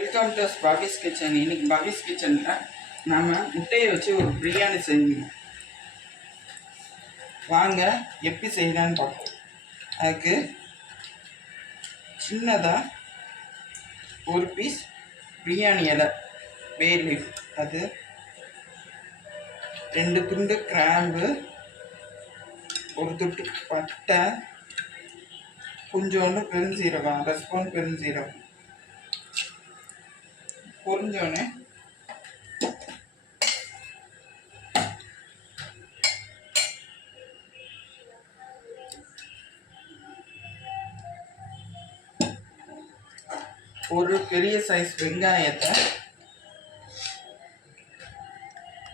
Welcome to பாபிஸ் kitchen. இன்னைக்கு பாபிஸ் கிச்சனில் நம்ம முட்டையை வச்சு ஒரு பிரியாணி செய்யணும். வாங்க எப்படி செய்யலான்னு பார்ப்போம். அதுக்கு சின்னதாக ஒரு பீஸ் பிரியாணி இலை பே லீஃப், அது 2 துண்டு கிராம்பு, ஒரு துண்டு பட்டை, கொஞ்சோண்டு பெருஞ்சீரகம், 1/2 ஸ்பூன் பெருஞ்சீரகம். பொரிஞ்சோடனே ஒரு பெரிய சைஸ் வெங்காயத்தை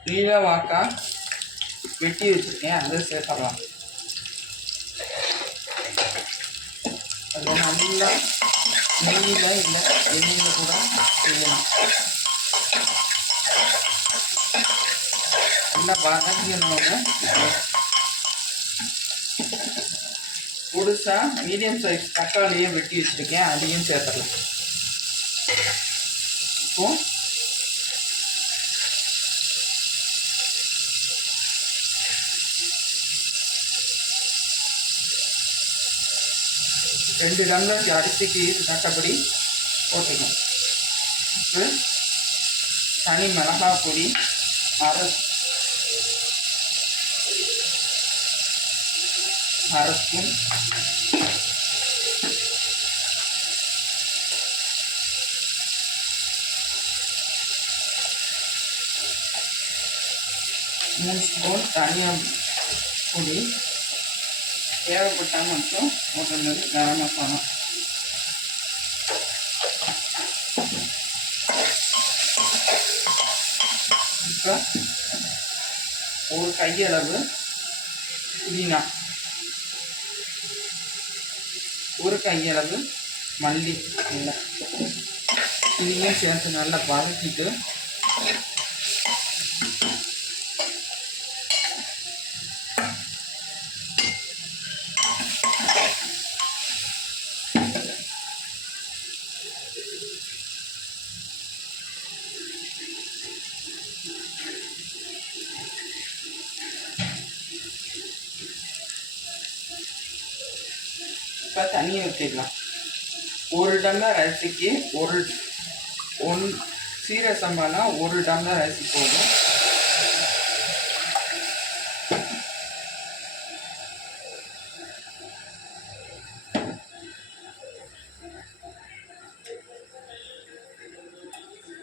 நீல வாக்கா வெட்டி வச்சுருக்கேன், அதை சேர்க்கலாம். அது நல்லா நெய்யில் இல்லை எண்ணெயில் கூட செய்யலாம். நல்லா வதங்கினோட புதுசா மீடியம் சைஸ் தக்காளியும் வெட்டி வச்சுருக்கேன், அதையும் சேர்த்துடலாம். இப்போ ரெண்டு டம்ளர் அரிசிக்கு தட்டப்படி போட்டுக்கணும். இப்போ தனி மிளகாய் பொடி அரை ஸ்பூன், மூணு ஸ்பூன் தனியா பொடி, தேவைப்பட்டால் மட்டும் ஒரு கரம் மசாலா, இப்போ ஒரு கையளவு புதினா, ஒரு கையளவு மல்லி இல்லை, இதையும் சேர்த்து நல்லா வதக்கிட்டு இப்போ தண்ணி ஊற்றிடலாம். ஒரு டம்ளர் அரிசிக்கு ஒன் சீரக சம்பானா ஒரு டம்ளர் அரிசி போதும்.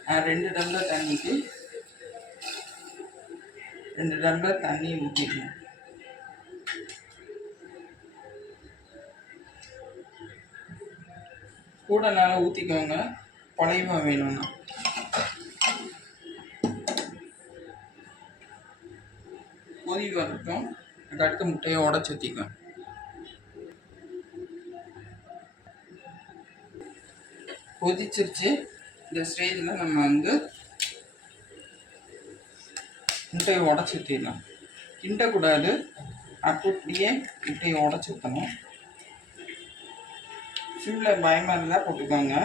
நான் 2 டம்ளர் தண்ணிக்கு 2 டம்ளர் தண்ணி ஊற்றிடணும். கூட நல்லா ஊற்றிக்கோங்க, குழைவா வேணும்னா. கொதி வரட்டும், அடுத்த முட்டையை உடச்சி ஊற்றிக்கோங்க. கொதிச்சிருச்சு. இந்த ஸ்டேஜில் நம்ம முட்டையை உடச்சி ஊற்றிடலாம். கிண்டக்கூடாது, அப்படியே முட்டையை உடச்சி ஊற்றணும். சிம்மில் பயமாக இருந்தால் போட்டுக்கோங்க.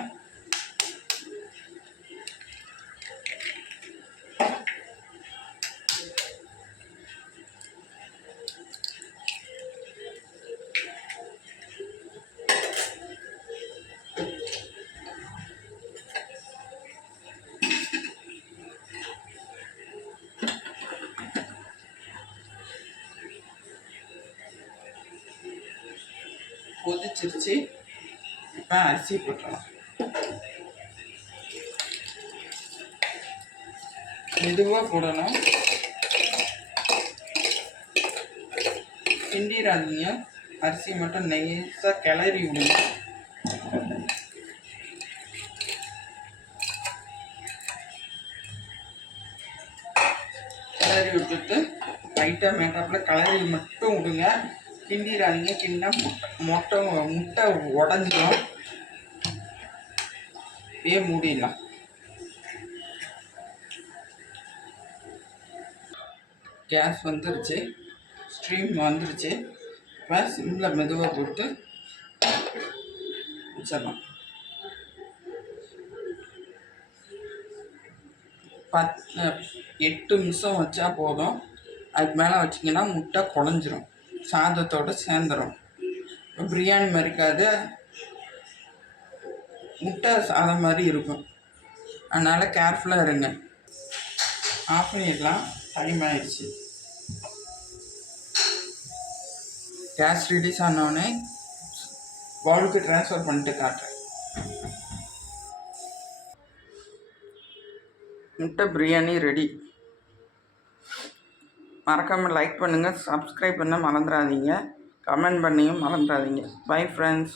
கொதிச்சிருச்சு. இப்போ அரிசி போட்டுடலாம். மெதுவாக போடணும், கிண்டிடாதீங்க. அரிசி மட்டும் நைஸாக கிளறி விடுங்க. கிளறி விட்டுட்டு லைட்டாக மேட்டாப்பில் கிளறி மட்டும் விடுங்க, கிண்டிடாதீங்க. கிண்டா முட்டை உடஞ்சிடும். மூடிடலாம். கேஸ் வந்துருச்சு, ஸ்ட்ரீம் வந்துருச்சு. இப்போ சிம்மில் மெதுவாக போட்டு வச்சிடலாம். 8 நிமிஷம் வச்சா போதும். அதுக்கு மேலே வச்சிங்கன்னா முட்டை குழஞ்சிரும், சாதத்தோடு சேர்ந்துடும். பிரியாணி மாதிரி இருக்காது, முட்டை சாதம் மாதிரி இருக்கும். அதனால் கேர்ஃபுல்லாக இருங்க. ஆஃப் பண்ணிடலாம், டைம் ஆயிடுச்சு. கேஸ் ரிலீஸ் ஆனோடனே பவுலுக்கு ட்ரான்ஸ்ஃபர் பண்ணிட்டு காட்டுறேன். முட்டை பிரியாணி ரெடி. மறக்காமல் லைக் பண்ணுங்கள், சப்ஸ்கிரைப் பண்ண மறந்துடாதீங்க, கமெண்ட் பண்ணியும் மறந்துடாதீங்க. Bye friends.